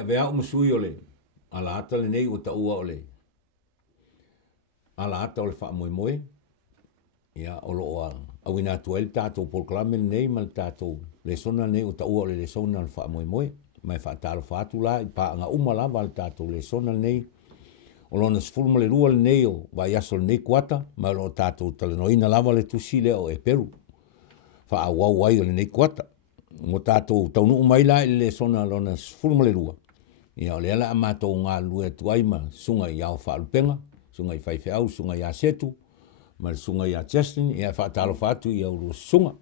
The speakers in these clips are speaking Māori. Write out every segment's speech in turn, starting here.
vea o masui ole. Ala ata le nei o ta ua ole. Ala ata ole wha moe. Ia olo oa. Au ina tua el tātou polklame nei mal tātou. Lesona nei o ta ua ole lesona le wha moe. Mai wha tālo whātu la. I pā ngā umalawa le tātou lesona nei. O lona sifuruma le rua le nei o vai aso le nei kuata. Mai lo tātou talanoina lava le tusi le o e peru. Wha awau ai o le nei kuata. Mo tātou taunu umai la le lesona lona sifuruma le rua. Ia o le ala amatou ngā lue tuaima sunga i au whaalupenga. Sunga i whaifeau, sunga i asetu. Ma sunga i a Justin. Ia whaatalo whaatu i au rua sunga.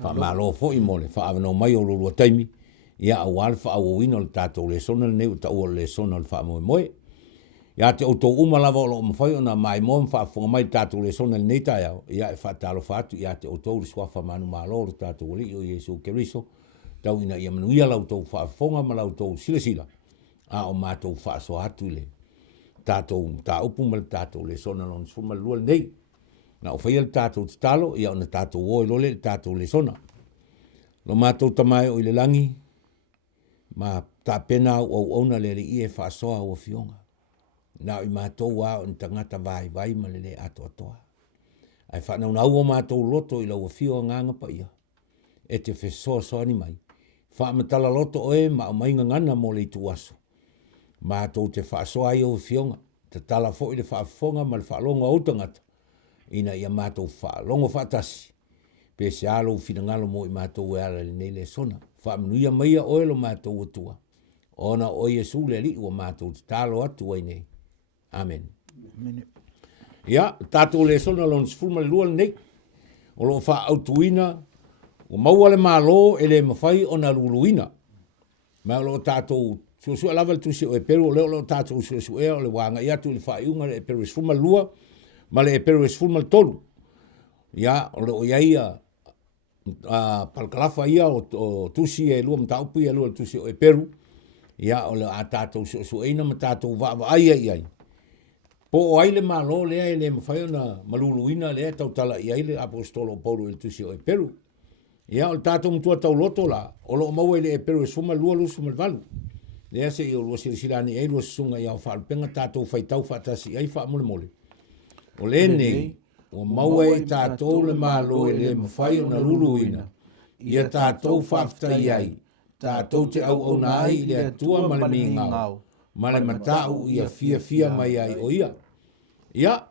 Wha malo fo i mole. Wha awanau mai o rua taimi. Ia awal wha awawina o le tātou lesona le nei o ta ua lesona le wha moe moe. Ia te o tō umalawa o lo mawhai o na mai moa mwhaafunga mai tātou lesona le nei tai au. Ia e whaatalo whaatu. Ia te o tō le swafa manu malo o tātou li o Jesu Keriso. Tau ina ia manuia lau tō whaafunga ma lau tō sila sila. A o mātou whaaso atu le. Tātou tā upu ma le tātou lesona lon sfuma lua le nei. Na o whaia le tātou te talo, ia o na tātou oi lole le tātou lesona. Lo mātou tamai o i le langi, ma tā pena au ona le le i e whaasoa o fionga. Na i mātou wā o ni tangata vai ma le le ato atoa. Ai whanau na ua mātou loto i lau a fio nganga pa ia. E te whesoa soa ni mai. Whaamatala loto oe ma o mainga ngana mo le itu aso. Mātou te whaasoa i o fionga. Te tala fo i le whaafonga ma le whaalonga o tangata. Ina ia mātou whaalonga whaatasi. Pe se alo whingalo mo i mātou e ala le nei le sona. Whaamnuia maia oe lo mātou atua. Ona o Jesu le li ua mātou te talo atu ai nei. Amen. Ia, tātou le sona lon sifuruma le lua le nei. O lo wha autuina. O maua le Malo e le mawhai o na Malūlūina. Ma o lo tātou suasua lava le tusi o e peru. O leo lo tātou suasua e o le wanga i atu le whaiunga le e peru e sifuruma le lua. Ma le e peru e sifuruma le tolu. Ia, o le o iaia palkalafa ia o tusi e lua mtaupu ia lua le tusi o e peru. Ia, o le a tātou suasua eina ma tātou wa ai ai ai. Po o ai le Malo lea e le mawhai o na Malūlūina lea tau tala i ai le apostolo Paulo e tusi o e peru. Ia, o le tātou mtua tau loto la. O lo maua le e peru e sifuruma lua lusu ma le valu. Lea se i o lua silisilani e lua sunga i au whaalupenga tātou whaitau whaatasi ai wha mole mole. O le nei, o maua e tātou le Malo e le mawhai o na Malūlūina. Ia tātou whaaftai ai. Tātou te au na ai le atua ma le mingau. Ma le matau ia fia mai ai o ia. Ia,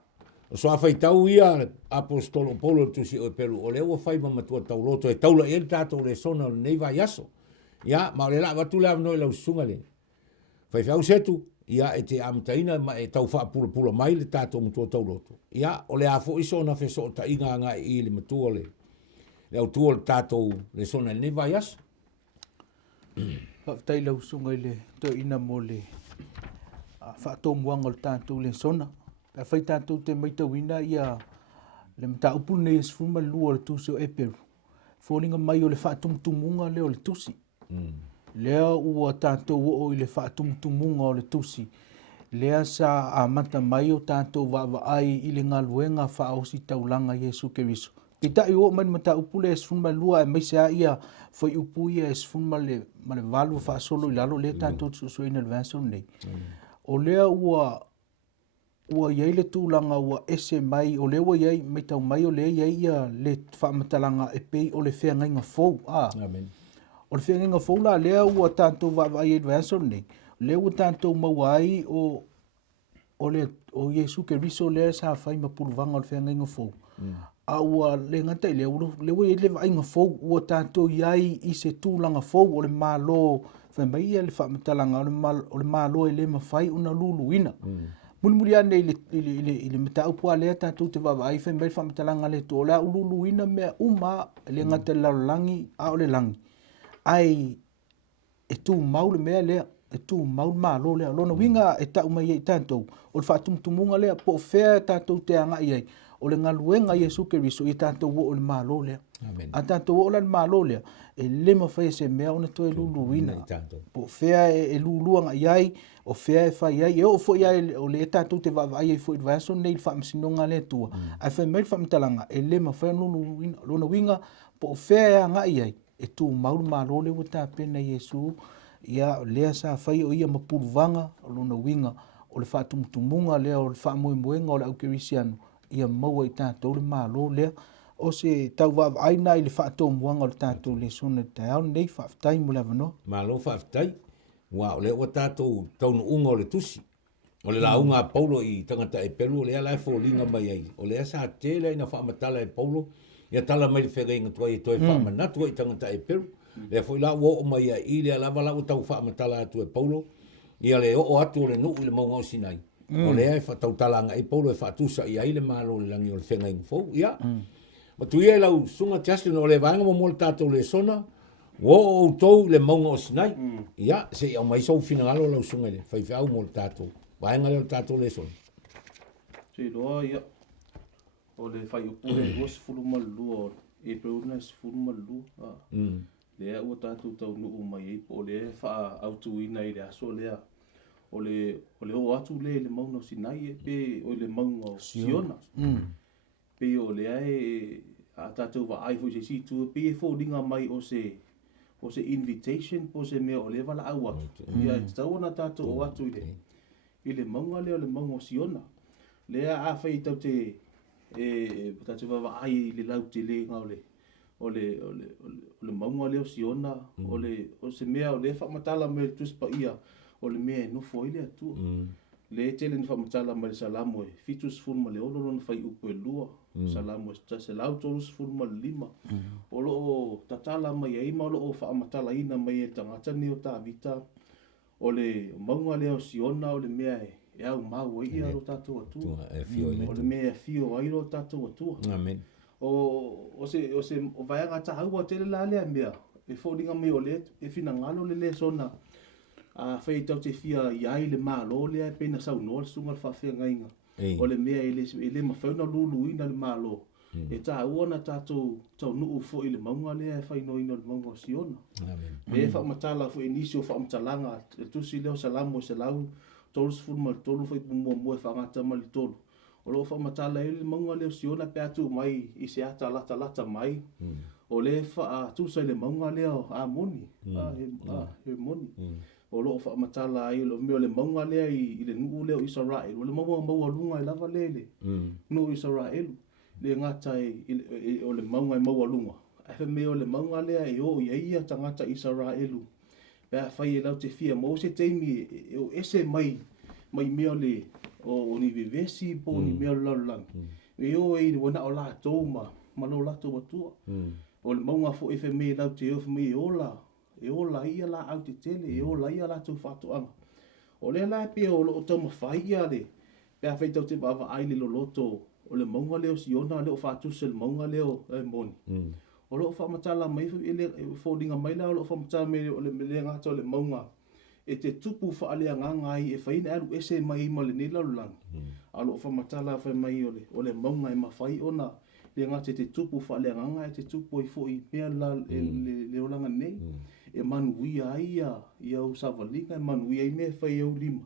o soa whaitau ia apostolo Paulo tusi o peru. O le ua whai matua tau loto e taula e tātou le sona o nei vai aso. Ia, ma o le la watu le avno e lau sunga le. Whai whiau setu. Ia e te amataina ma e tau whaapula mai le tātou matua tau loto. Ia, o le afo iso na wheso o ta inga nga i le matua le. Le au tua le tātou le sona le nei vai aso. Whaatai lau sunga le to ina mo le whaatou muanga le tātou le sona. Pea whai tātou te maitawina ia le mta upu nei sfuma lua le tusi o eperu. Fōringa mai o le whaatumutumunga leo le tusi. Lea ua tātou o i le whaatumutumunga o le tusi. Lea sa a mata mai o tātou waai i le ngaluenga whaosi taulanga Jesu Keriso. Pita i o mani mata upu le sfuma lua e maise a ia whai upu ia e sfuma le valu whaasolo i lalo lea tātou tsusuina le vanson nei. O lea ua iai le tūlanga ua ese mai, o lea ua iai maitau mai o lea iai ia le whamatalanga e pei o le whea ngainga fōu. Amen. O le whea ngainga fōu la lea ua tātou wai e vanson nei. Lea ua tātou mauai o Jesu Keriso lea sa whai mapuruvanga o le whea ngainga fōu. A ua le ngata i le ua iai le vainga fōu ua tātou iai i se tūlanga fōu o le Malo whamai ia le whamatalanga o le Malo e le mawhai o na Malūlūina. Muli ane i le mataupu a lea tātou te wawai whamai whamatalanga le tō. Lea Malūlūina mea le ngata laulangi a o le langi. Ai e tū mau le mea lea, e tū mau le Malo lea. Lona winga e tau mai i tātou. O le whaatumutumunga lea po whea tātou te anga i ai. O le ngaluenga Jesu Keriso i tātou o le Malo lea. A tātou o le Malo lea. E le mawhai se mea ona toi Malūlūina. Po whea e luluanga iai, o whea e whai iai. E o fo iai o le tātou te wawai e fo i vaso nei le whaamasinonga le tua. Ai whai mai whaamatalanga e le mawhai Malūlūina. Lona winga po whea e anga iai. E tū mauru Malo le wata pena Jesu. ia lea sa fai o ia mapuluvanga o lona winga o le whaatumutumunga lea o le whaamoemoenga o le au kerisiano ia maua i tātou le Malo lea o se tau wa'aina i le whaatomuanga o le tātou Lesona te au nei whaafitai mo le avanoa. Malo whaafitai, o le o tātou taunu unga o le tusi. O le launga Paulo i tangata e pelu, o lea lai fōlinga mai ai. O lea sa te lea ina whaamatala e Paulo, ia tala mai le whenga tua i toi whaamanatua i tangata e pelu. Lea fo i la o mai ai, i lea lava lau tau whaamatala atu e Paulo, ia le o atu o le nuu i le maunga o Sinai. O lea e whatau talanga e Paulo e whaatusa i ai le Malo le langi o le whenga inga fōu, ia. Ma tu ia lau sunga te astu o le vanga mo le tātou Lesona, o tau le maunga o Sinai, ia, se i au mai sau finangalo lau sunga le, whai whiau mo le tātou. Vaenga leo tātou Lesona. Se loa ia, o le whai upure o se fulu malua, e preuna se fulu malua. Lea ua tātou tau nuu mai e, o le wha autuina i le aso lea. O le o atu le maunga o Sinai e, pe o le maunga o Siona. Pe o lea e, a tātou wa ai fo se situ, pe e fōringa mai o se invitation, po se mea o le wala au atu. Ia, tau ana tātou o atu i le. I le maunga leo le maunga o Siona. Lea a whai tau te tātou wa ai le lau te le ngau le. O le maunga leo Siona. O se mea o le whamatala me le tuspa ia. O le mea no fo ile atua. Le tele ni whamatala me le salamo e. Fitus fulma le olo lona whai upo e lua. Salamo e se lau tolus fulma le lima. O lo tatala mai e ima o lo whamatala ina mai e tangata ni o tā vita. O le maunga leo Siona o le mea e au mau ai aro tātou atua. O le mea fio ai ro tātou atua. Amen. O vaianga tahaua tele la lea mea. E fōringa me o le, e fina ngalo le Lesona. A whai tau te fia i ai le Malo lea, pena sau noa le sunga le whawhia ngainga. O le mea e le mawhauna Malūlūina le Malo. E tā uana tātou tau nuu fo i le maunga lea e whai noina le maunga o Siona. Me e whaamatala fo e nisi o whaamatalanga, e tusi leo salamo se lau, tolu sfulma le tolu fai pumua mua e whaangata ma le tolu. O loo whaamatala e le maunga leo Siona pe atu mai i se ata lata mai. O le tusa i le maunga leo a moni, he moni. O loo whaamatala ai lo meo le maunga lea i le nuu leo Israel. O le maua lunga i lava lele, nuu Israel. Le ngata o le maunga i maua lunga. Afe meo le maunga lea e o ia tangata Israelu. Pea whai e lau te fia. Mo se teimi e o ese mai meo le o ni vivesi po ni meo le laulangi. E o e wana o la tau ma lo la tau atua. O le maunga fo efe me lau te ofe me e ola ia la au te tele. E ola ia la tau whatoanga. O le la pe o lo tau mawhai ia le. Pea whai tau te wawa aile lo loto. O le maunga leo Siona, leo whaatuse le maunga leo moni. O loo whaamatala mai whaudinga mai la, o loo whaamatala mai o le ngata o le maunga. E te tupu whaalea ngangai e whaina alu ese mai ima le nila lulang. A loo whaamatala whai mai o le maunga e mawhai ona. Le ngata e te tupu whaalea ngangai e te tupu i fwoi mea la le olanga nei. E manuia ia u savalinga, e manuia i mea whai au lima.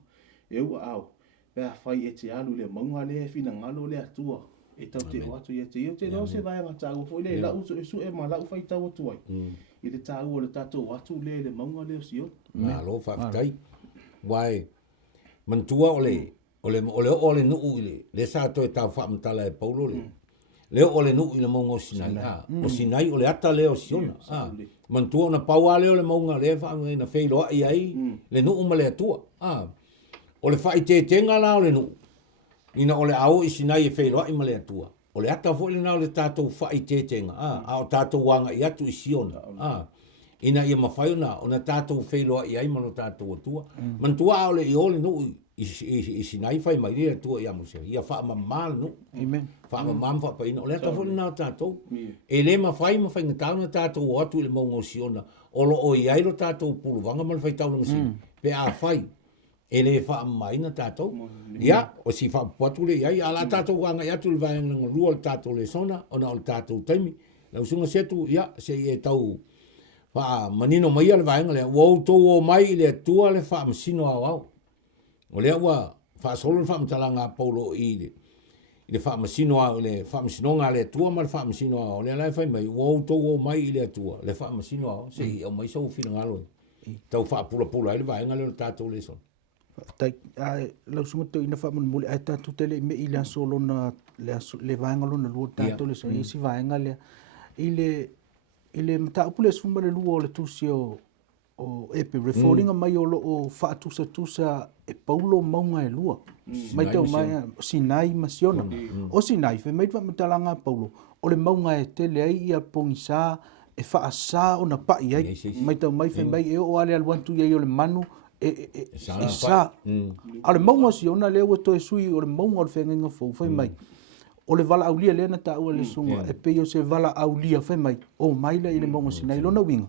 E ua au. Pea whai e te alu le maunga le fina ngalo le atua. E tau te watu i te iau te rao se vai ngā tāu. Fo le lau so e su e ma lau whai tau atu ai. I le tāu o le tātou watu le maunga le o Siona. Malo whaafitai. Wai, mantua o le nuu i le sa toi tau whaamatala e Paulo le. Leo o le nuu i le maunga o Sinai. O Sinai o le ata le o Siona. Mantua na paua le o le maunga le whaangai na wheiroa i ai. Le nuu ma le atua. O le whai te tenga la o le nuu. Ina o le au i Sinai e wheiroa i ma le atua. O le ata fo le na o le tātou whai te tenga. A o tātou wanga i atu i Siona. Ina ia mawhai o na tātou wheiroa i ai ma lo tātou atua. Mantua o le i o le nuu i Sinai whai mai rea atua i amuse. Ia wha mammal nuu. Amen. Wha mamam wha paina. O le ata fo le na o tātou. E le mawhai ngatau na tātou o atu i le maunga o Siona. O lo o i ai lo tātou pulu wanga ma le whai tau langa sini. Pe a whai. E le wha mai na tātou. Ia, o si wha patu le iai, ala tātou wanga i atu le vāenga ngā rua le tātou Lesona, o na o le tātou taimi. Lau sunga setu, ia, se i e tau wha manino mai le vāenga le, wau tau o mai i le tua le wha masino au au. O lea ua, wha solo le wha matalanga Paulo i le wha masino au, le wha masino ngā le tua ma le wha masino au. O lea lai whai mai, wau tau o mai i le tua, le wha masino au, se i au mai sau whina ngalo. Tau whaapula ai le vaenga le tātou le son. Tai lau sunga te ina whaamuli ai tātou te le me i le aso lona le vaenga lona lua tātou le son. Isi vaenga le i le mata upule sumba le lua o le tusi o epe reforinga mai o whaatusa e paulo maunga e lua. Mai tau mai Sinai masiona. O Sinai, fe mai whamatalanga paulo. O le maunga e tele ai i a pongisa e whaasa o na pai ai. Mai tau mai fe mai e o ale aluantu iai o le manu e sa. A le maunga si ona leo to e sui o le maunga o le whengenga fau. Fai mai. O le vala aulia lea na ta ua le sunga. E peo se vala aulia fai mai. O mai le i le maunga Sinai lona winga.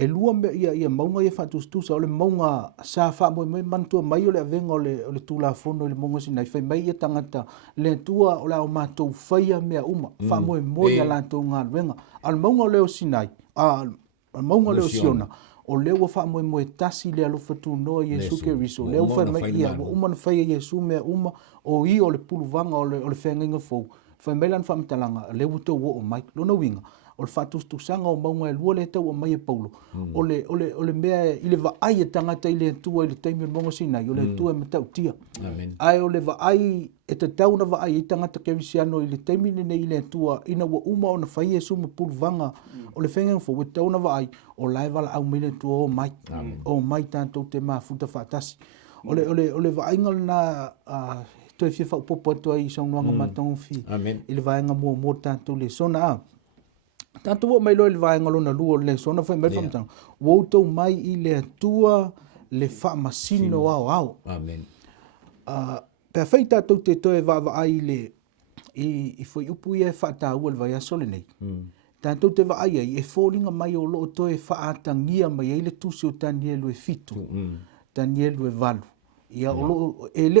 E lua me ia maunga ia whatustusa o le maunga sa wha moe mantua mai o le avenga o le tūla fono o le maunga Sinai. Fai mai ia tangata le tua o le au mātou whaia mea uma. Wha moe ia lātou ngā ruenga. Al maunga o leo Sinai. Al maunga o leo Siona. O leo wha moe tasi le alofa tu noa Yesu ke riso. Leo whai mai ia wa uma na whaia Yesu mea uma o i o le puluvanga o le whenginga fau. Whai mai lan whamitalanga leo tau o mai. Lona winga. O le whatustusanga o maunga e lua le tau o mai e paulo. O le mea i le vaai e tangata i le tua i le taimi o maunga Sinai. O le tua e matau tia. Ai o le vaai e te tau na vaai i tangata kerisiano i le taimi nene i le tua. Ina wa uma o na whai e suma pulvanga o le whengang fo. E tau na vaai o lai wala au mai le tua o mai. O mai tātou te maa futa whaatasi. O le vaai ngal na toi fia whau popo atua i saunuanga matongo fi. I le vaenga mua tātou le sona Tanto wo mai lo le vaenga lona lua le sona foi mai famtang. Wo tau mai i le tua le fa masino au. Amen. Pe feita tau te toe va ai le i foi upu ia fa ta o le vai sole nei. Tanto te va ai e fallinga mai o lo toe fa atangia mai le tusi o Daniel e fitu. Daniel e valu. Ia o lo e le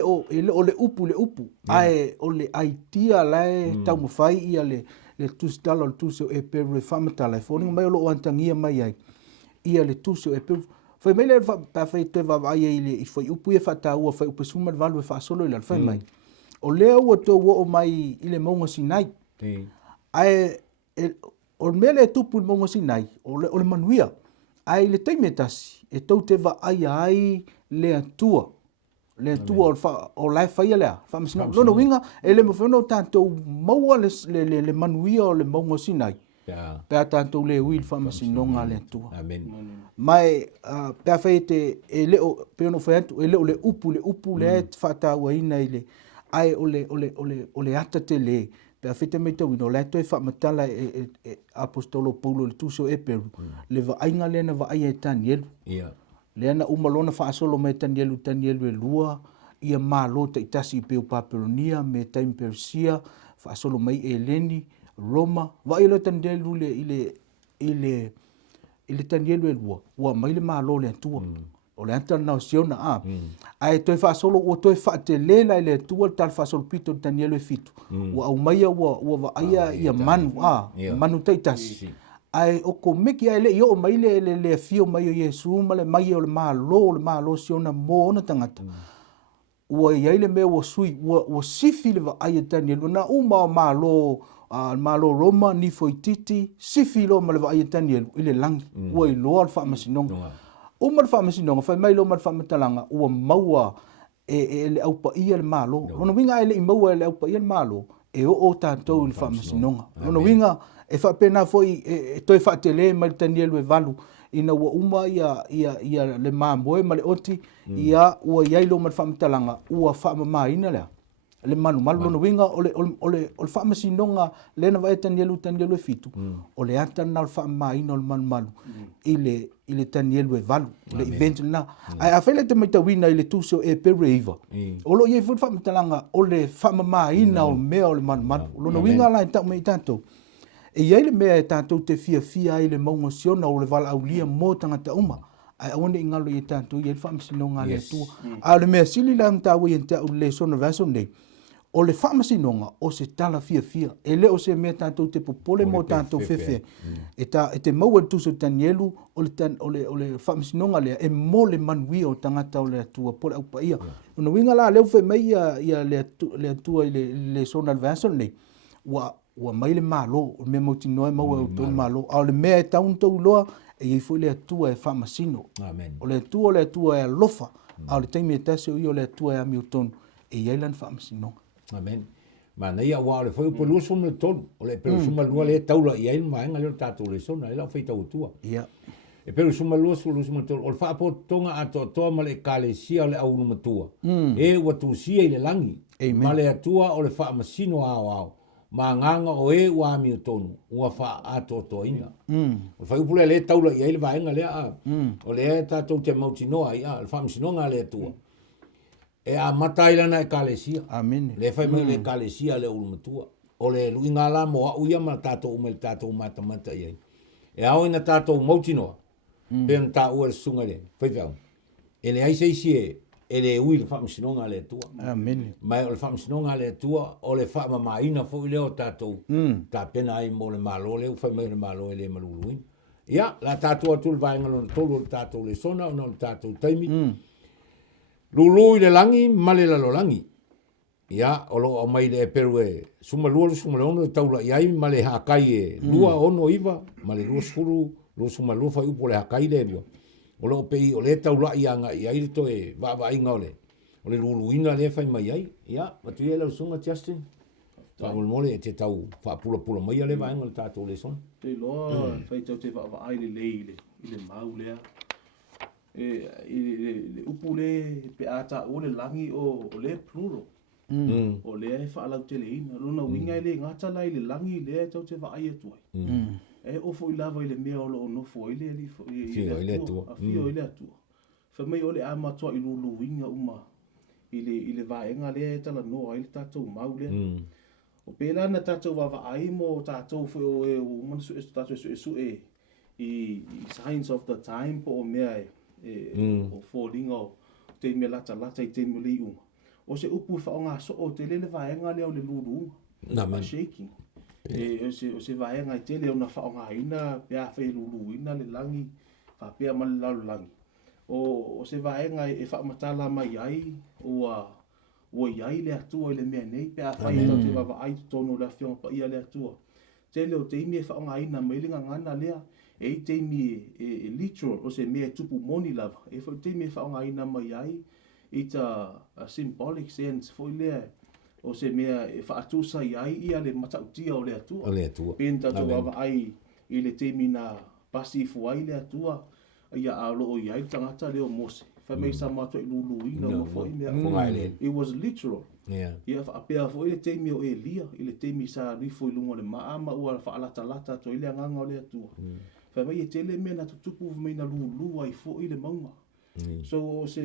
upu. Ai o le aitia lai tau mo fai ia le tusi tala le tusi o e peru e whamatala e whoninga mai o lo antangia mai ai. Ia le tusi o e peru. Whai mai le whai te wawai e le i whai upu e whataua whai upe suma walu e whaasolo i la whai mai. O leo ua tō o mai i le maunga Sinai. Ai o mea le tupu i maunga Sinai o le manuia. Ai le taimetasi e tau te wai ai le atua. Le tua o lai whaia lea. Lona winga e le mawhano tātou maua le manuia o le maunga Sinai. Pea tātou le uil whamasinonga le tua. Mai pea whai te e leo peono whai atu e leo le upu le et whataua ina i le ai o le ata te le. Pea whai te meita wino le toi whamatala e apostolo Paulo le tuso e peru. Le vaainga le na vaai e Danielu. Leana umalona whaasolo mai Danielu e lua, ia Malo ta itasi i peo Papelonia, me taim Persia, whaasolo mai Eleni, Roma, wa ilo Danielu i le Danielu e lua, ua mai le Malo le atua, o le anta nao siona Ai toi whaasolo, ua toi whaatelela i le atua, tal whaasolo pito Danielu e fitu, ua au maia ua waaia ia manu, manu ta itasi. Ai o ko meki ai le yo mai le fio mai o Yesu mai o le malo siona mo na tangata. Ua ia le me o sui o sifi le ai Daniel na uma malo Roma ni foi titi sifi lo ma le ai Daniel ile lang ua i lo al fa masinong. Uma le fa masinong fa mai lo ma fa matalanga ua maua le au pa ia le malo. Ona winga ai le maua le au pa ia le malo e o tātou le fa masinonga. Ona winga e fa pena foi toi fa tele mal Daniel e valu ina wa uma ia le mamboe ma le oti ia ua ia lo ma famtalanga ua fa ma ina le manu malu no winga ole fa masinonga le na vai Daniel e fitu ole ata na fa ma ina le manu malu ile Daniel e valu le event na ai afele te mai tawina ile tuso e pereva olo ia fu fa matalanga ole fa ma ina o me o le manu malu no winga la ta mai tanto e ia le mea e tātou te fia ai le maunga siona o le wala aulia mō tangata uma. Ai awane ingalo i tātou i e whamasinonga le tua. A le mea sili lang tāua i enta u Lesona vaso nei. O le whamasinonga o se tala fia. E le o se mea tātou te popole mō tātou fefe. E te maua tuso Danielu o le whamasinonga lea e mō le manuia o tangata o le atua pole au pa ia. Una winga la leo fe mai ia le atua i le Lesona vaso nei. Ua mai le malo, me mauti noe mau au tō malo. Au le mea e taun tau loa, e i foi le atua e whamasino. Amen. O le atua e alofa, a le taimi e tase o i o le atua e amiutonu, e iai lan whamasino. Amen. Ma nei a wa le foi po lu sum le ton, o le pe sum lu le taula i ai ma nga le tatu le sona, la foi tau tua. Ia. E pe sum lu sum ton, o fa po tonga a to ma le kale sia le au no tua. E wa tu sia i le langi. Ma le atua o le fa masino ao. Ma nganga o e wa mi tonu, ua fa ato to inga. O fa upule le taula i ai le vaenga le a. O le tatu te mautinoa ia, le fa masino nga le atua. E a matai lana e kalesia. Amen. Le fai mai le kalesia le ulumatua. O le luinga la mo a uia ma tato ume le tato mata mata iei. E ao ina tato mautinoa. Pena ta ua sunga le. Fai fai. E le aise isi e le ui le whamsinonga le tua. Amen. Mai o le whamsinonga le tua o le whama maina fo i leo tato. Ta pena ai mo le malo le ufai mai le malo e le Malūlūina. Ia, la tato atu le vaenga no tolu le tato le sona o no le tato taimi. Lulu i le langi, male la lo langi. Ia, o lo o mai le peru e suma le ono e taula iai, male hakai e lua ono iwa, male lua suru, lua suma lua fai upo le hakai le lua. O lo pei, o le taula ianga iai to e vava inga o le Lūlūina le fai mai ai. Ia, matu ia lau sunga Justin. Tau mole e te tau pula mai le vaenga le tato le son. Te loa, fai tau te wha ai le i le mau lea. Le upu le pe ata o le langi o le pluro. O le e whaalau te leina. Lona winga i le ngata lai le langi le tau te whaai atuai. E ofo i lava i le mea o lo onofo i le Fio i le atua. Fio i le atua. Whamei o le amatua i Lūlūina uma. I le vaenga le tala noa i le tatou mau le. O pēla na tatou wawai mo tatou fwe o e umana su e tatou su e i signs of the time po o mea o fōringa o te mea lata i te mea li unga. O se upu whao ngā so o te lele vaenga leo le Lūlūina. Amen. Shaking. O se vaenga i te leo na whao ngā ina pia whai Lūlūina le langi, whapea ma le lalu langi. O se vaenga e whao matala mai ai ua iai le atua i le mea nei, pia whai tau te wawa ai tono le awhionga pa ia le atua. Te leo te imi e whao ngā ina mailinga ngana lea, e te imi e literal, o se mea tupu moni lava. E te imi e whao ngā ina mai ai, i ta symbolic sense, fo i lea, o se mea e whaatusa iai ia le matautia o le atua. O le atua. Penta tau wawa ai i le te imi na pasi fuai le atua, ia alo o iai tangata leo mose. Whamei sa matua i Lūlūina o fo i mea. It was literal. Ia whaapea fo i le teimi o Elia, i le teimi sa rifo i lunga le maama ua whaalata to i le anganga o le atua. Whamei e tele mea na tutupu whamei na lūlua i fo i le maunga. So o se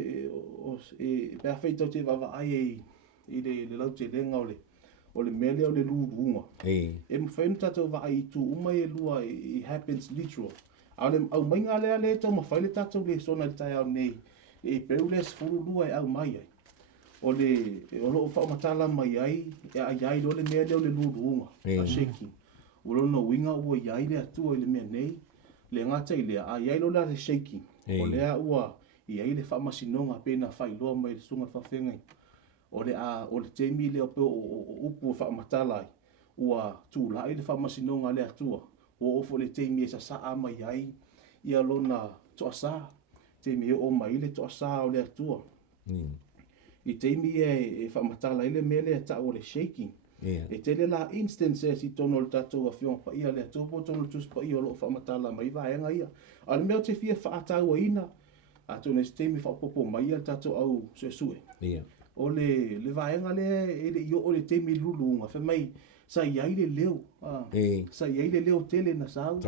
pēa whaitau te wawa ai i le lau te lenga o le mele o le lūrunga. E mwhainu tatou wa ai tu umai e lua i happens literal. Au mai ngā lea le tau mawhaile tatou le sona le tai au nei. E peu le sfuru lua e au mai ai. O loo whao matala mai ai, e a iai lo le mea leo le lūrunga. A shaking. O lo no winga ua iai le atua i le mea nei. Le ngata i lea, a iai lo le shaking. O lea ua iai le wha masinonga pēna whailoa mai le sunga whawhengai. O le teimi leo pe o upu o wha matala ai. Ua tūlai le wha masinonga le atua. O ofo le teimi e sa saa mai ai. Ia lona toa saa. Teimi e o mai le toa saa o le atua. I teimi e whamatala ile mele e ta o le shaking. E tele la instance e si tono le tatou a whionga pa ia le atua po tono le tus pa ia o loo whamatala mai vaenga ia. Ale meo te fia whaatau a ina. A tone se teimi whapopo mai ia le tatou au sue sue. O le vaenga le i o le teimi lulunga. Whamai sa iai le leo. Sa iai le leo tele na sau.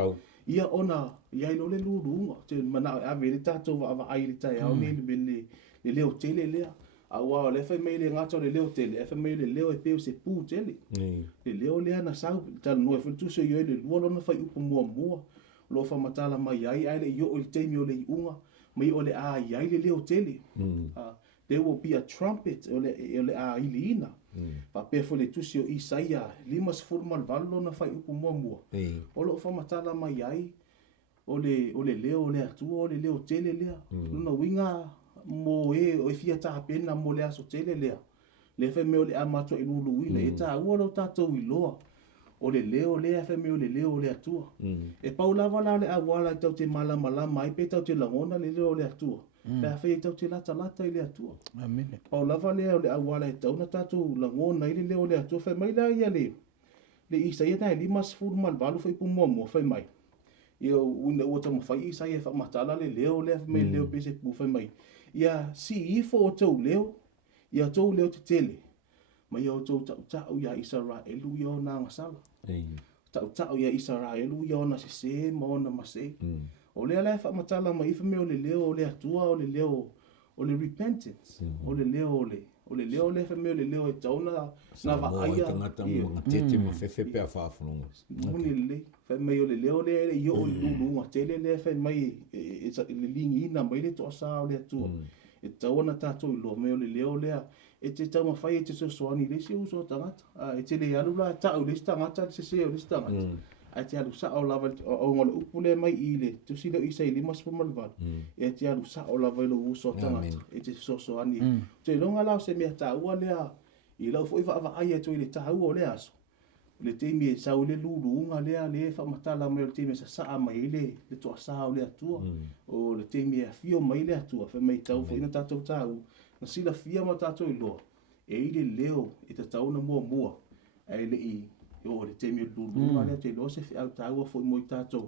Ia ona iai lo le lulunga. Te mana ave le tatou wa ai le tai au le leo tele lea. A wao le fai mai le ngata le leo tele. E fai mai le leo e peo se pū tele. Le leo lea na sau. Tana noe whantu se ioi le lua lona fai upa mua mua. Lo fa matala mai ai ai le i o le teimi o le iunga. Mai o le a iai le leo tele. There will be a trumpet o le a iliina. Pa pefo le tusi o Isaia. Limas formal valo na fai upu mua mua. O lo fa matala mai ai. O le leo o le atua o le leo tele lea. Luna winga mo o e fia taha pena mo le aso tele lea. Le fe meo le amato i Lūlūina. E ta ua lo tatou i loa. o le leo le fa me o le leo le atua e pau lava la le awala tau te mala mai pe tau te langona le leo le atua pe fa tau te lata i le atua amen pau lava le awala e tau na tatu langona i le leo le atua fa mai la ia le Isaia na lima sefulu manawalu fa ipu mua fa mai ia una o tama fa Isaia fa matala le leo le fa mai leo pe se pu fa mai ia si ifo o tau leo ia tau leo te tele ma ia o tau ia Israelu ia o na ngasala tau ia Israelu ia o na se ma o na mase o le ala fa matala ma ifa me o le leo o le atua o le leo o le repentance o le leo le fa me o le leo e tau na va aia nga tete ma fefe pe a whaafununga muni le fa me o le leo le ia o lulu nga tele le fa mai le lingi ina mai le to sa o le atua e tau na tato i lo me o le leo lea e te tau mawhai e te soani le si uso tangata e te le alu la tau le tangata se o le tangata a te alu sa o lava o ngole upule mai i le tu si le isa i lima spu malval e te alu sa o lava i lo uso tangata e te soani te longa lao se mea taua lea i lau fo i va ai e to i le taua o le aso le teimi e sau le luluunga lea le fa matala mai o le teimi sa saa mai le toa saa o le atua o le teimi e fio mai le atua fa mai tau fo ina tatou tau na sila fia ma tatou i loa e i le leo i te tau na mua e le i o le teimi o luluunga lea te loa se fi au tau fo i moi tatou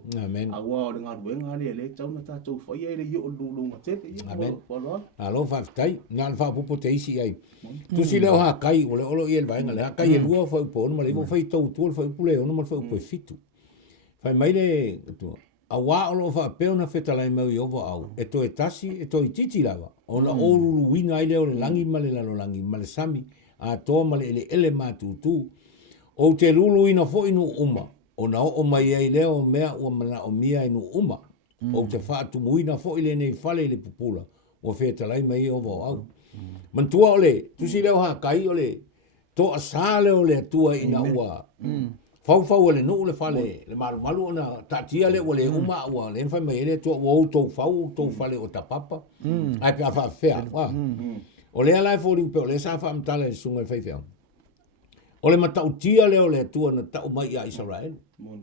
aua o le ngaruenga le tau na tatou fa ia i le i o luluunga te alo whaftai nga alfa pupo te isi ai tu si leo ha kai o le olo i el vaenga le ha kai e lua fa upo ma le mo fa i tau tu fa upule ono ma fa upo fitu fa mai le awa o fa pe ona feta lai mau i ovo au e to e tasi e to i titi lava ona o Malūlūina ai le o le langi ma le lalo langi ma le sami a to ma le ele matutu o te Malūlūina fo inu uma ona o mai ai leo mea ua mana o mia inu uma o te whaatumuina fo i le nei fale le pupula o feta lai mai ovo au mantua ole tu si leo ha kai ole to asale ole tua ina ua fau ole no le fale le malu ona tatia le ole uma ua le fa mai le to o to fale o tapapa ai pe fa fea wa ole ala fo ri pe ole sa fa mtale sunga fe fe ole matautia le ole tua na ta mai ya Israel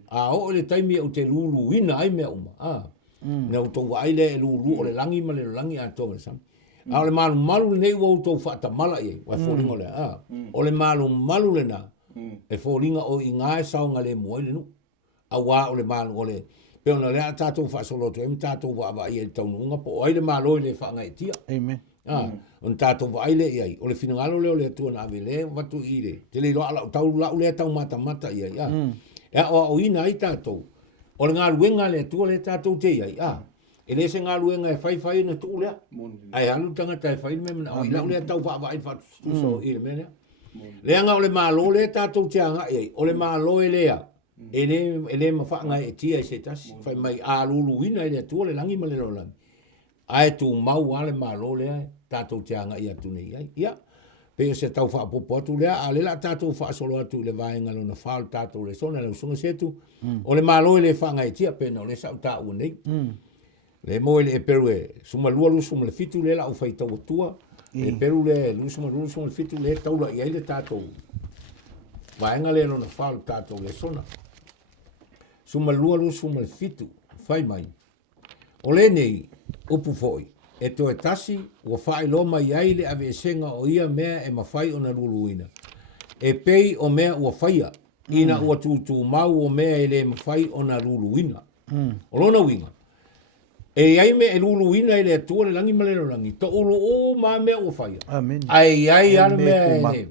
a o le taimi o te Malūlūina ai me uma na to wai le lulu ole langi ma le langi a to sam a le malu nei wo to fa ta mala ye wa fo ringo le o le malu le na e fo ringa o inga e saunga le mo le no a wa o le malu ole pe ona le ata to fa solo to em ta to wa ye to nunga po ai le malo le fa ngai tia amen on ta to wa ile ye o le fina ngalo le tu na vele wa tu ile te le lo ala tau la le tau mata ye ya o ina ai ta to o le ngaluenga le tu le ta to te ye e le se ngaluenga e fai na tu le ai alu tanga tai fai me na o ila le tau va fa so ile me le anga o le malo le ta to te anga e o le malo e lea ele ma fa ngai tia se tas fai mai Malūlūina le tu le langi ma le lo langi ai tu mau ale malo le ta to te anga ia tu nei ai ia pe se tau fa popo tu le ale la ta to fa solo tu le vai ngalo na fa ta to le sona le sunga se tu o le malo le fa ngai tia pe no le sa ta u nei le mo le peru e suma lu suma le fitu le la u fai tau tua le peru le lu suma le fitu le tau la ia le tato vai ngale no na fa tato le sona suma lu suma le fitu fai mai o le nei upu foi e to e tasi ua fai lo mai ai le ave senga o ia mea e mawhai o na Malūlūina e pei o mea ua whaia ina ua tu mau o mea e le mawhai o na Malūlūina o lona winga e ai me e Malūlūina le atua le langi malero langi to ulu o ma me o fai amen ai ar me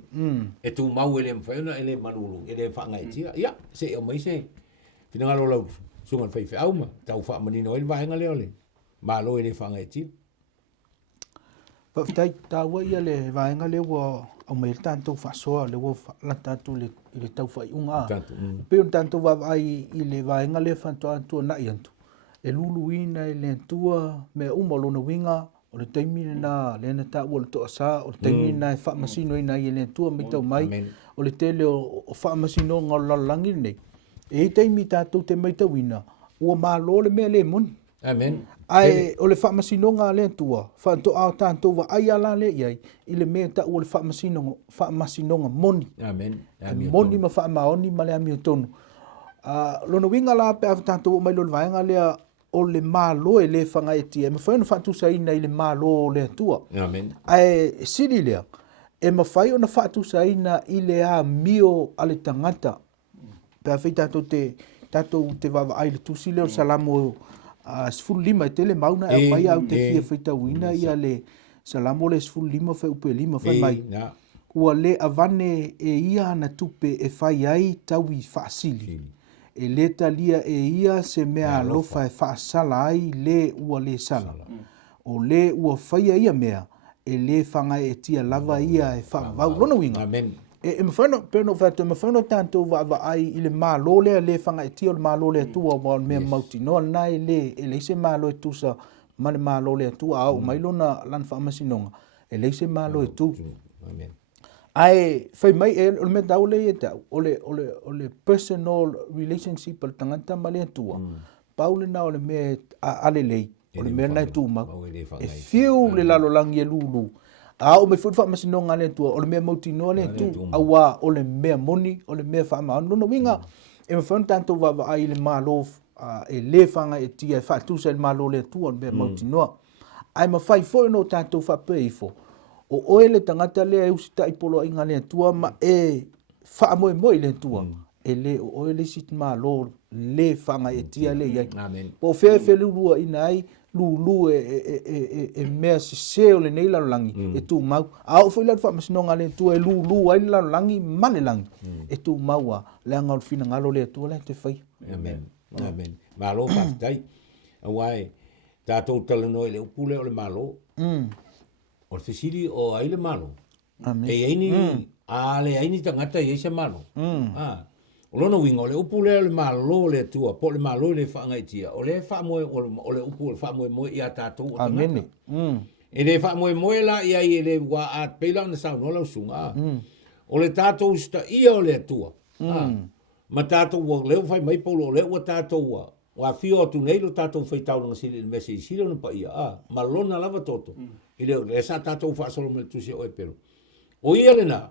e tu mau ele mfai na ele Malūlū ele fa ngai tia ya se o mai se fina ngalo lau sunga fai fe au ma tau fa manino ele vai ngale ole ma lo ele fa ngai tia pa tai ta wa ia le vai ngale wo o mai tanto fa so le wo la tanto le tau fai unga pe un tanto va ai i le vai ngale fa to na iantu e Malūlūina e le tua me uma lona winga o le taimi na le na ta o le to asa o le taimi na fa masino ina i le tua me tau mai o le tele o fa masino ngala langi nei e taimi ta to te mai tawina o malo le me le mon amen Ai o le whaamasinonga le tua, whaanto au tātou wa ai ala le iai, i le mea ta ua le whaamasinonga moni. Amen. Moni ma whaamaoni ma le amio tonu. Lona winga la pe awa tātou mai lo le vaenga lea o le malo e le whanga e tia. E mawhai ona whaatusaina i le malo le tua. Amen. Ai siri lea, e mawhai ona whaatusaina i le a mio ale tangata. Pe awhai tātou te wawa ai le tusi leo salamo sifuru lima e tele mauna e mai au te fia whaitauina ia le salamo le sifuru lima whai upe lima whai mai. Ua le avane e ia ana tupe e whai ai tau i whaasili. E le talia e ia se mea alofa e whaasala ai le ua le sala. O le ua whaia ia mea e le whanga e tia lava ia e whaavau. Rona winga. Amen. E mawhano, pēno whātua, mawhano tātou wa ai i le mālo lea le whanga e tia o le mālo lea tua wa mea mauti noa nai e le se mālo e tusa ma le mālo lea tua au mailo na lan whaamasinonga e le se mālo e tu. Amen. Ai, whai mai e o le mea tau le e tau, o le personal relationship al tangata ma lea tua. Paule na o le mea ale lei, o le mea nai tu mau. E fiu le lalolangi e lulu. O me fufa masinonga le tua, o le mea mautinoa le tu, awa o le mea moni, o le mea whaama. Nono winga, e mawhana tātou wawa ai le malo e le whanga e tia, e whaatusa le malo le tua, o le mea mautinoa. Ai mawhai fo no tātou whape ifo. O oe le tangata le e usita i polo inga le tua, ma e whaamoe moe le tua. E le o oe le sit malo le whanga e tia le iai. Po whea whelurua ina ai, lulu e mea se o le nei lalolangi e tu mau. A o foi la whaamasinonga le tua e lulu ai lalolangi male langi e tu mau a le anga o fina ngalo le tua le te whai. Amen. Amen. Malo whaftai. Awai, tātou talanoe le upule o le malo. O le whisiri o ai le malo. Amen. E aini, a le aini tangata i eisa malo. O lona winga o le upu le malo le tua, po le malo le whaangaitia. O le whaamoe, o le upu le whaamoe moe i a tātou o tangata. E le whaamoe moe la i ai e le wa a peila na sao nola usunga. O le tātou sta ia o le tua. Ma tātou wa leo whai mai polo, o leo wa tātou wa. Wa fio o tu nei lo tātou whai tau nga sili le mese i sili ona pa ia. Ma lona lava toto. I leo, le sa tātou whaasolo me tusi o e pero. O ia le na,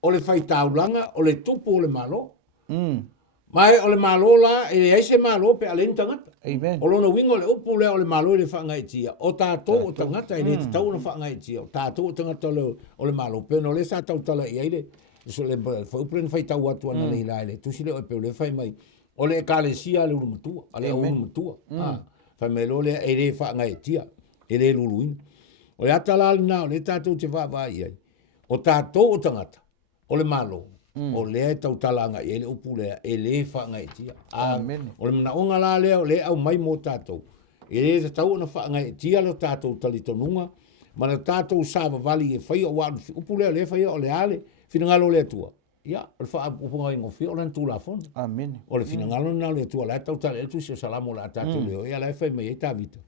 o le whai tau langa, o le tupu o le malo. Mai o le malo la, e le aise malo pe ale tangata. Amen. O lona wingo le upu le o le malo le whaangaitia. O tātou o tangata e le te tau na whaangaitia. O tātou o tangata o le malo. Pe no le sa tau tala i aile. So le upu le whai tau atu ana le ilaile. Tusi le o pe le whai mai. O le kalesia le urumatua. Ale o urumatua. Whai mai lo le e le whaangaitia. E le Malūlūina. O le atalali na o le tātou te whaavai ai. O tātou o tangata. O le malo. O lea tau talanga i ele upu lea, e le whaanga i tia. Amen. O le mana onga la lea, o le au mai mō tātou. E le te tau na whaanga i tia lo tātou talitonunga, mana tātou sāwa vali e whai o wāru, upu lea le whai o le ale, whina ngalo lea tua. Ia, o le wha upunga i ngofia, o le tū la fona. Amen. O le whina ngalo na lea tua, lea tau tala, e tu si o salamo la tātou leo, ia lea whai mai e tā vita.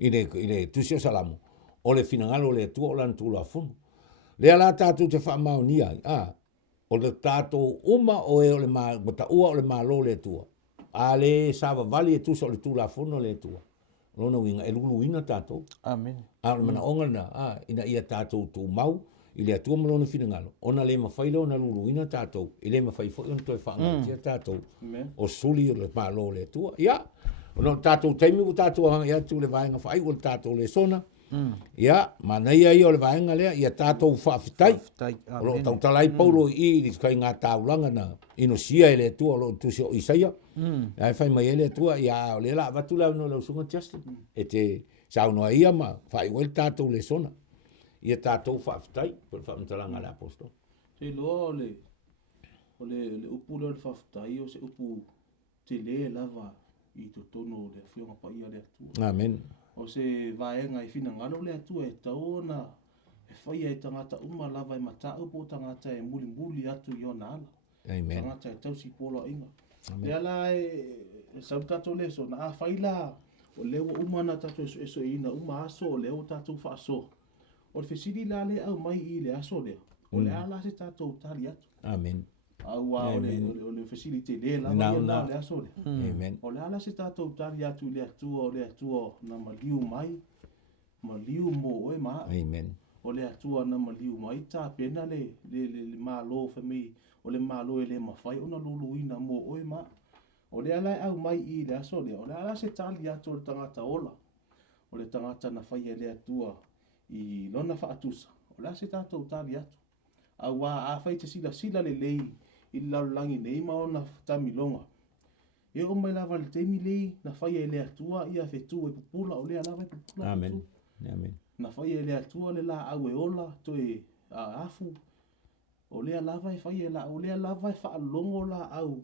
I le tu si o salamo. O le whina ngalo lea tua, o le tū la fona. Lea la tātou te wha mao ni ai, o le tātou uma o e o le mata ua o le malo le tua. A le sava vali e tusa o le tūla fono le tua. Lona winga e Malūlūina tātou. Amen. A le mana onga na, ina ia tātou tū mau, i le atua malona whina ona le mawhai leo na Malūlūina tātou, i le mawhai fo ion toi whaangatia tātou. O suli o le malo le tua. Ia, ona tātou taimi o tātou hanga ia tu le vaenga whai o le tātou Lesona. Ia, mana ia o le vaenga lea, ia tātou whaafitai. O lo tau talai paulo i kai ngā tāulanga na ino sia e le tua o lo tusi o Isaia. Ia whai mai e le tua, ia o le la watu lau no lau sunga Justin. E te saunoa ia ma, whai o le tātou Lesona. Ia tātou whaafitai, por whaamtalanga le apostol. Te loa o le upu le whaafitai o se upu te le lava i to tono le whionga pa ia le tua. Amen. O se vaenga i whina ngalo le atua e taona e whaia e tangata uma lava e mata upo tangata e muli atu i ona ala. Amen. Tangata e tausi polo inga. Le ala e sau tato leso na a whaila o leo uma na tato eso ina uma aso o leo tato wha aso. O le whesiri la le au mai i le aso lea. O le ala se tato tali atu. Amen. Aua o le facility le la Na. le aso le. Amen. O le ala se tātou tali atu le atua na maliu mai. Maliu mo oe ma. Amen. O le atua na maliu mai tā pena le malo whamei. O le malo e le mawhai o na Malūlūina mo oe ma. O le ala au mai I le aso le. O le ala se tali atu o le tangata ola. O le tangata na whai e le atua I lona whaatusa. O le ala se tātou tali atu. Aua a whai te sila le lei I laulangi nei ma o na tamilonga. E o mai lava le teimi lei na whai e le atua ia whetu e pupula o le lava e pupula. Amen. Amen. Na whai e le atua le la au e ola to e afu. O le lava e whai e la o le lava e whaalongo la au.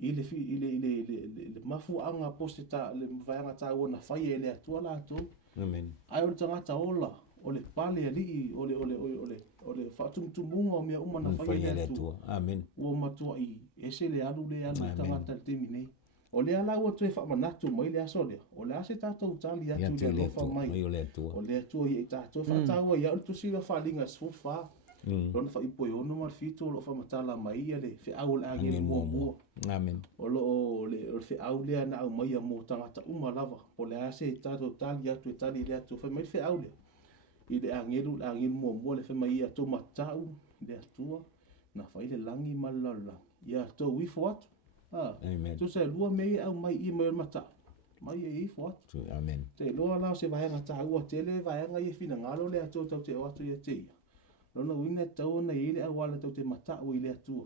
I le mafu anga poseta le mwhaianga tā o na whai e le atua la ato. Amen. Ai o le tangata ola o le pale ali o le whaatumutumunga o mea uma na whai e le atua. Amen. Ua matua I ese le alu tangata le temi nei. O le ala ua tue whamanatu mai le aso lea. O le ase tātou tali atu le atofa mai. O le atua. O le atua I tātou whaataua I au tusi la whalinga sfufa. Lona whaipoe ono mar fito lo whamatala mai ia le whiau le angeni mua. Amen. O le whiau lea na au mai a mo tangata uma lava. O le ase tātou tali atu e tali le atu. Whamai whiau lea. I le angeni mua le whamai ia tō matau le atua. Na whai le langi malala. Ia tō wifo atu. Amen. Tu se lua mei au mai I mai mata. Mai e ifo atu. Amen. Te loa lao se vahenga tā ua tele vahenga I fina ngalo le atu tau te o atu ia te ia. Lona wina tau na I le au wala tau te mata o I le atua.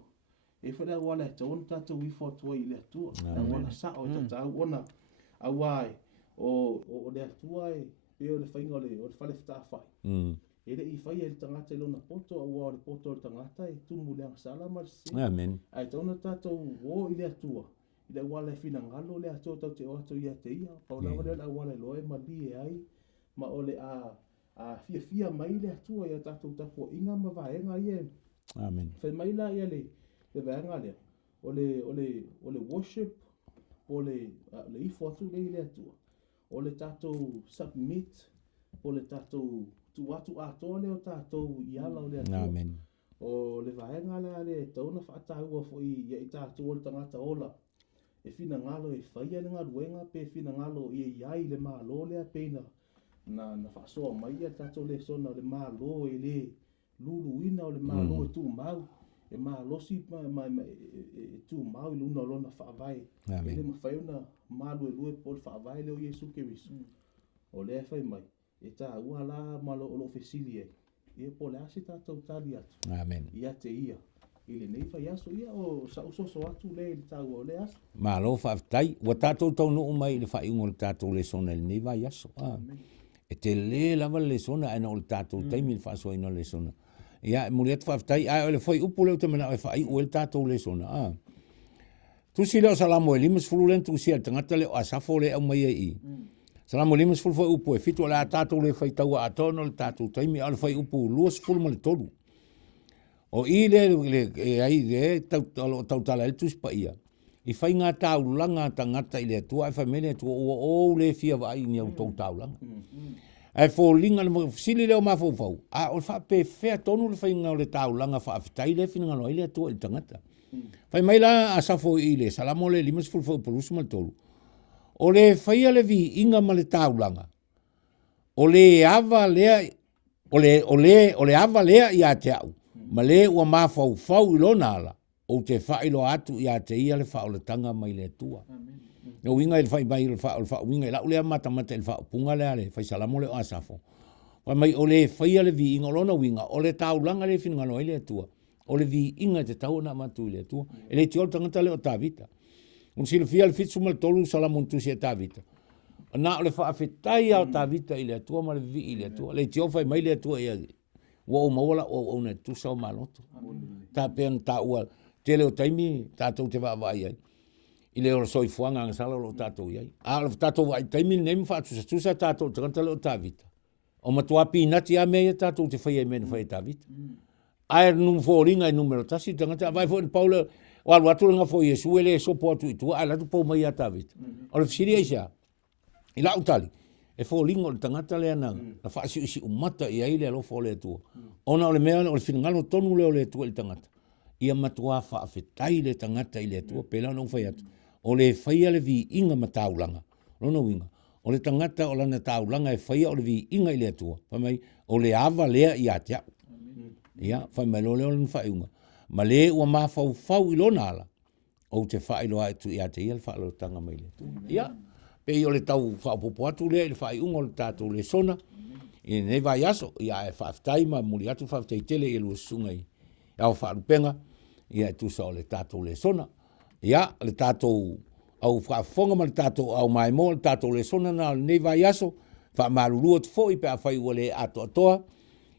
E whare au wala tau na tātou wifo atua I le atua. Na wala sa o tātou ona au ai o le atua e pe o le whainga o le whale whai. E le I whai e le tangata I lona poto au o le poto o le tangata e tumu le angasala marisi. Amen. Ai tau na tātou o I le atua. I le wala e fina ngalo le atua tau te o atu ia te ia. Paula wale au wala loe ma li e ai. Ma o le a fia mai le atua ia tātou tapo inga ma vaenga ia. Amen. Whai mai la ia le vaenga lea. O le worship o le ifo atu le atua. O le tātou submit o le tātou tu atu atoa leo tātou I ala o le atua. Amen. O le vaenga le tauna whaataua fo I tātou o le tangata ola. E fina ngalo e whaia le ngā ruenga pe fina ngalo I iai le Malo lea peina. Na whaasoa mai a tātou Lesona o le Malo e le Malūlūina o le Malo e tū mau. E Malosi e tū mau I luna o lona whaavai. E le mawhaiuna Malo e lue po le whaavai leo Iesu Kerisu. O le whai mai. E tā ua la malo o lo fesili e. E po le ase tātou tali atu. Amen. Ia te ia. I le nei whai aso ia o sa usoso atu le tāu o le aso. Malo whaafitai. Wa tātou tau no umai le whaiungo le tātou Lesona le nei vai aso. E te le lava Lesona aina o le tātou taimi le whaasoa ina Lesona. Ia muli atu whaafitai. Ai o le whai upu leo te mana o whai ue le tātou Lesona. Tusi leo salamo e limas fulu len tusi al tangata leo asafo le au mai e I. Salamo limas fulu whai upu e fitu le a tātou le whai taua atono le tātou taimi al whai upu luas fulu ma le tolu. O I le ai le tau tala el tus pa ia. I whai ngā taulanga tangata I le atua, e whai mele atua o le fia vai ni au tau taulanga. Ai fo linga le sili leo mafau fau. A o wha pe fea tonu le whai ngā o le taulanga wha afitai le fina ngano le atua il tangata. Whai mai la asafo I le salamo le limas fulfau polusu mal tolu. O le whai ale vi inga ma le taulanga. O le ava lea, o le ava lea I a te au. Ma le ua mafau fau I lona ala, o te whailo atu I a te ia le whao le tanga mai le tua. O winga il whai mai il whao winga I lau lea mata il whao punga lea le, whai salamo le o asafo. Wa mai o le whai ale vi inga lona winga, o le tau langa le whina ngano I le tua. O le vi inga te tau na matu I le tua. E le tiol tangata le o tāvita. Un sila fia le fitsu mal tolu salamon tusi e tāvita. Na o le whaafetai au tāvita I le tua ma le vi I le tua. Le tiol whai mai le tua I agi. Wa o mawala o ne tu sa maloto. Ta pen ta ua te leo taimi tātou te whaavai ai. I leo soi fuanga ang sala lo tātou iai. A lo tātou vai taimi nem whaatusa tusa tātou te kanta leo tāvita. O matua pinati a mea tātou te whai e mena whai tāvita. Ai nung fōringa I numero tasi te kanta vai fōni paula walu atu nga fōi Jesu ele so po atu I tua ai latu pō mai a tāvita. O le fisiri aisa. I la utali. E fōlinga o le tangata lea nanga. Na whaasi umata I aile alo fō le tua. Ona o le mea o le finangalo tonu leo le tua I tangata. ia matua whaafetai le tangata i le atua, pela no whai atu. O le whaia le vi inga mataulanga, rono winga. O le tangata o lana taulanga e whaia o le vi inga i le atua. Whamai, o le ava lea i atea. Ia, whamai lo leo lana whaiunga. Ma le ua mawhau whau i lona ala. O te whailoa e tu i atea le whailo tanga mai le atua. Ia, pe i o le tau whaupopo atu lea i le whaiunga o le tātou Lesona. I ne vai aso, ia e whaaftai ma muri atu whaaftai tele i lua sungai. Ia o whaarupenga, ia e tusa o le tātou Lesona. Ia, le tātou au whaafonga ma le tātou au mai mo, le tātou Lesona na ne vai aso, whaamarurua tu fo i pe a whai ua le ato atoa.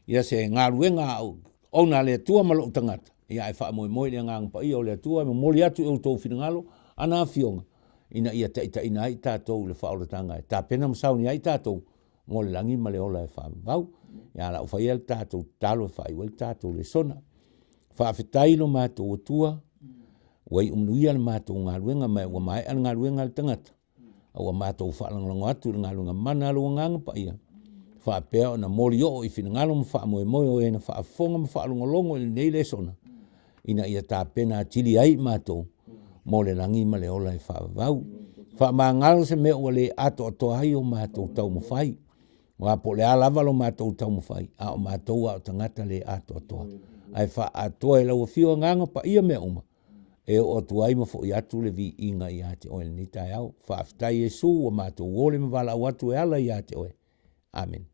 Ia se ngā ruenga o na le atua ma lo tangata. Ia e wha moe le ngang pa ia o le atua, ma moli atu e o tau whingalo, ana fionga. Ina ia taita ina ai tātou le wha o le tanga. Tā pena msauni ai tātou, mo le langi ma le ola e wha vau. Ia la uwhai el tātou talo e whai wai tātou Lesona. Wha awhitai lo mātou atua, wai umnuia le mātou ngā ruenga mai, ua mai an ngā ruenga le tangata. Ua mātou whaalangalango atu le ngā ruenga mana lo nganga pa ia. Wha apea o na moli o i whingalo ma wha moe moe o e na wha afonga ma wha alongolongo i nei Lesona. Ina ia tā pena tili ai mātou, mo le langi ma le ola e wha vau. Wha maa ngalo se mea ua le ato ato ai o mātou tau mo whai. Wa po le alava lo mātou tau mo whai. A o mātou a o tangata le ato ato. Ai wha atoa e lau whio nganga pa ia mea uma. E o atu ai ma fo i atu le vi inga i ate oe ni tai au. Wha aftai Jesu o mātou wole ma wala au atu e ala i ate oe. Amen.